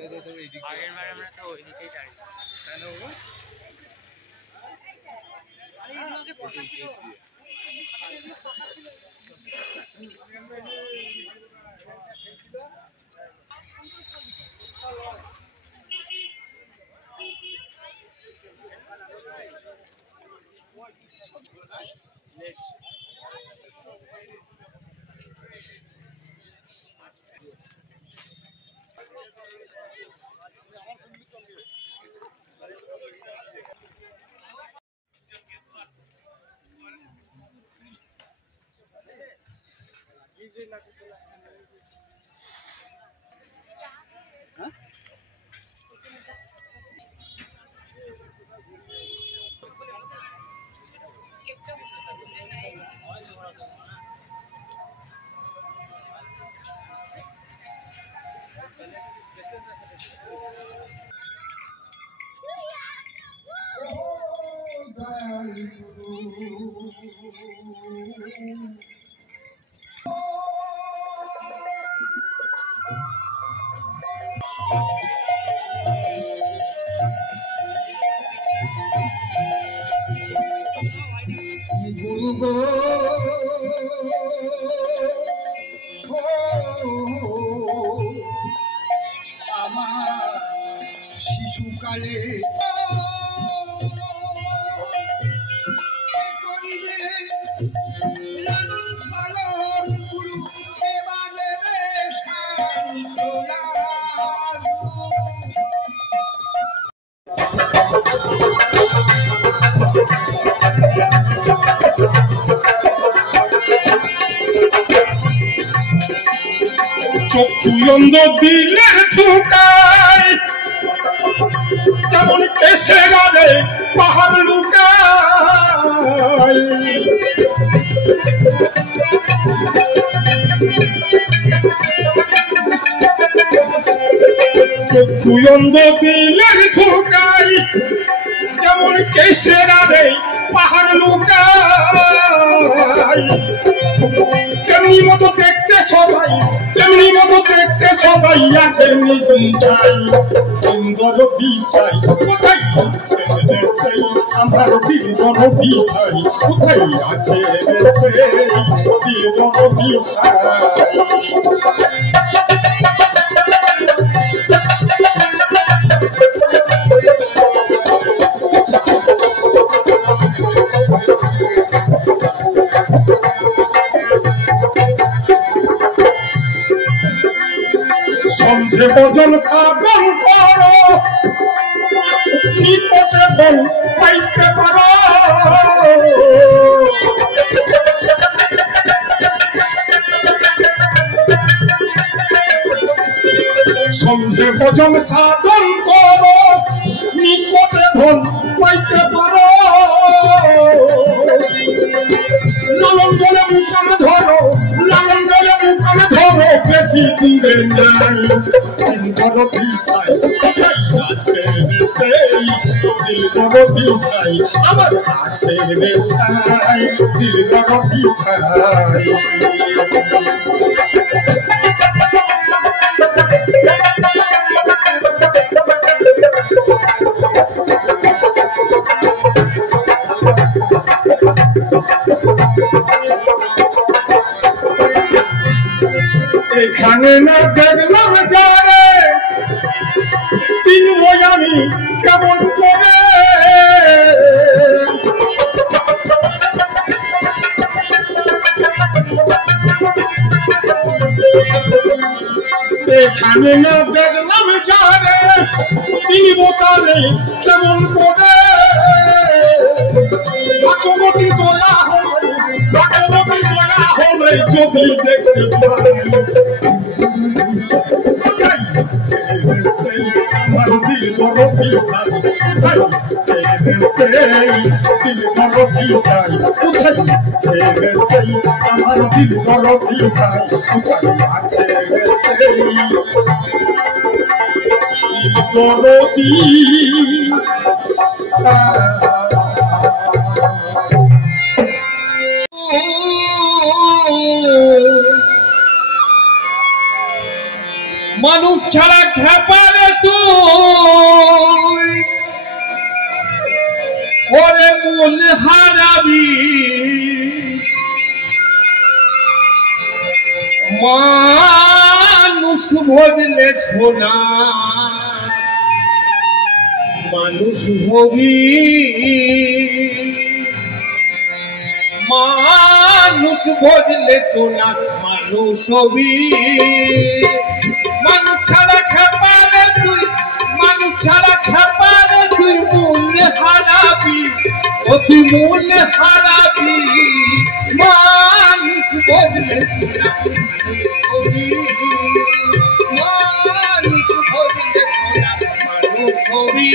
আগের বার আমরা তো ওই দিকেই দাঁড়িয়ে তাই না বাবা? আমার শিশুকালে চক্ষু অন্ধ দিলের ঠুকায় যেমন কেসে গালে পাহাড় লুকায় চক্ষু অন্ধ দিলের ঠুকায় যেমন কেসে গালে পাহাড় লুকায় তেমনি মতো দেখতে সবাই তেমনি মতো দেখতে সবাই আছে নিগুঞ্জাই সুন্দর দিশাই কোথায় আছে রে সেই আমার দিল দর দিশাই কোথায় আছে রে সেই দিল দর দিশাই সমঝে ভজন সাধন করো নিকটে ধন পাইতে পারো সমঝে ভজন সাধন করো নিকটে ধন পাইতে পারো লালন বলে মুকাম ধরো লালন বলে মুকাম ধরো বেশি দূরে নাই দিল ধর দিশাই কোথায় আছে রে সেই দিল ধর দিশাই আমার আছে রে সাই দিল ধর দিশাই এখানে না দেখলাম যারে চিনব আমি কেমন করে এখানে না দেখলাম যারে চিনব তারে কেমন করে ভাগবতী তোলা হলে ভাগবতী তোলা হলে যদি দেখতে পাই আমার দিল ধর দিশাই কোথায় আছে রে সেই দিল ধর দিশাই কোথায় আছে রে সেই আমার দিল ধর দিশাই কোথায় আছে রে সেই দিল ধর দিশাই মানুষ ছাড়া খেপারে তুই ওরে মূল হারাবি মানুষ ভজলে সোনা মানুষ হবি মানুষ ভজলে সোনা মানুষ হবি মানুষ ছাড়া খেপারে তুই মানুষ ছাড়া খেপারে তুই মূল হারাবি ও তুই মূল হারাবি মানুষ ভজলে সোনা মানুষ হবি মানুষ ভজলে সোনা মানুষ হবি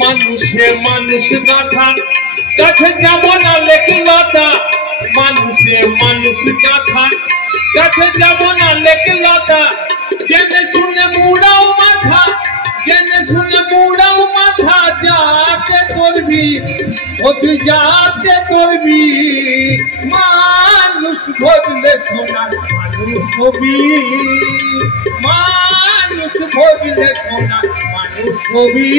মানুষে মানুষ গাথা গাছে যেমন লেখলতা মানুষে মানুষ গাথা গাছে যেমন লেখলতা জেনে শুনে মুড়াও মাথা জেনে শুনে মুড়াও মাথা যাতে করবি ও তুই যাতে করবি মানুষ ভজলে সোনা মানুষ হবি মানুষ ভজলে সোনা মানুষ হবি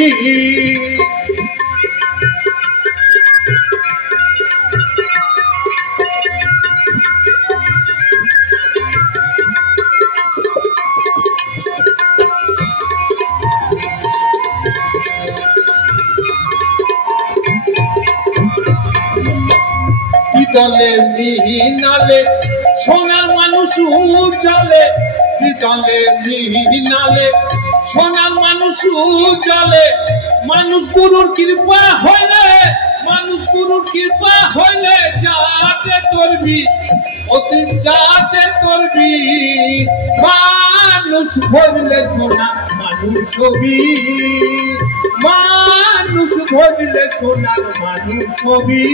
দলে মিহিনালে সোনার মানুষ চলে দলে মিহিনালে সোনার মানুষ চলে মানুষ গুরুর কৃপা হইলে মানুষ গুরুর কৃপা হইলে যাতে করবি অতি যাতে করবি মানুষ ভজলে সোনা মানুষ হবি মানুষ ভজলে সোনার মানুষ হবি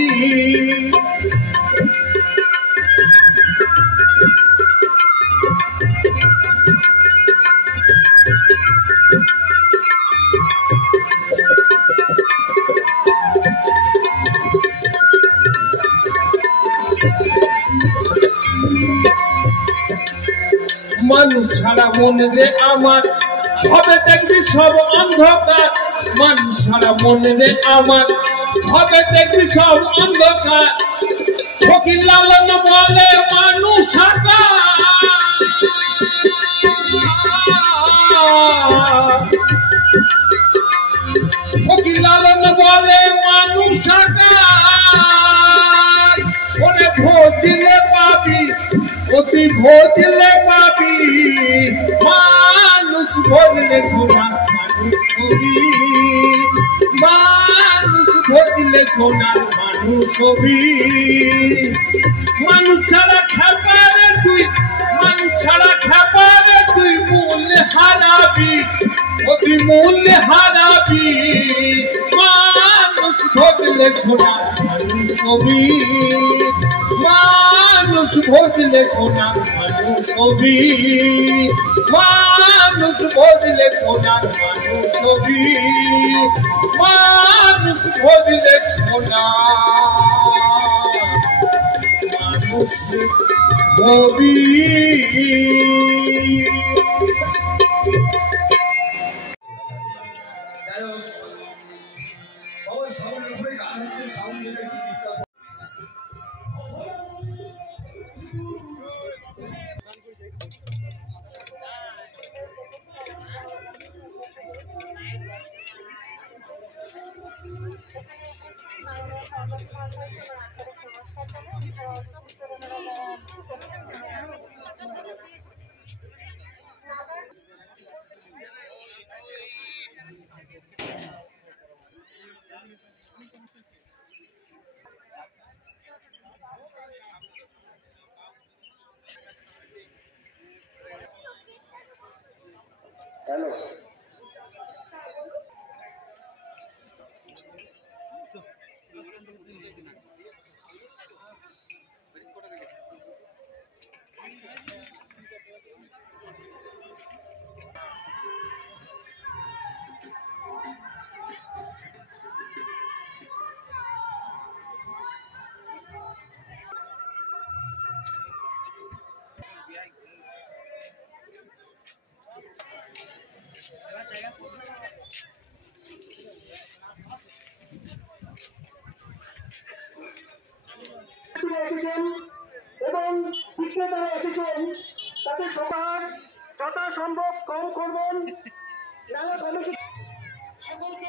মানুষ ছাড়া মন রে আমার হবে দেখবি সব অন্ধকার মানুষ ছাড়া মন রে আমার হবে দেখবি সব অন্ধকার ফকির লালন বলে মানুষ ফকির লালন বলে মানুষ ওরে ভোজলে পাবি অতি ভোজলে পাবি মানুষ ভজলে সোনা মানুষ হবি মানুষ ভজলে সোনা মানুষ হবি মানুষ ছাড়া খেপারে তুই মানুষ ছাড়া খেপারে তুই মূল হারাবি অতি মূল হারাবি মানুষ ভজলে সোনা মানুষ হবি মানুষ ভজলে সোনা মানুষ হবি মানুষ ভজলে সোনা মানুষ হবি মানুষ ভজলে সোনা মানুষ হবি हेलो যারা এসেছেন এবং বিক্রেতারা এসেছেন তাদের সবার যথাসম্ভব কম করবেন। মেলা কমিটি সকলকে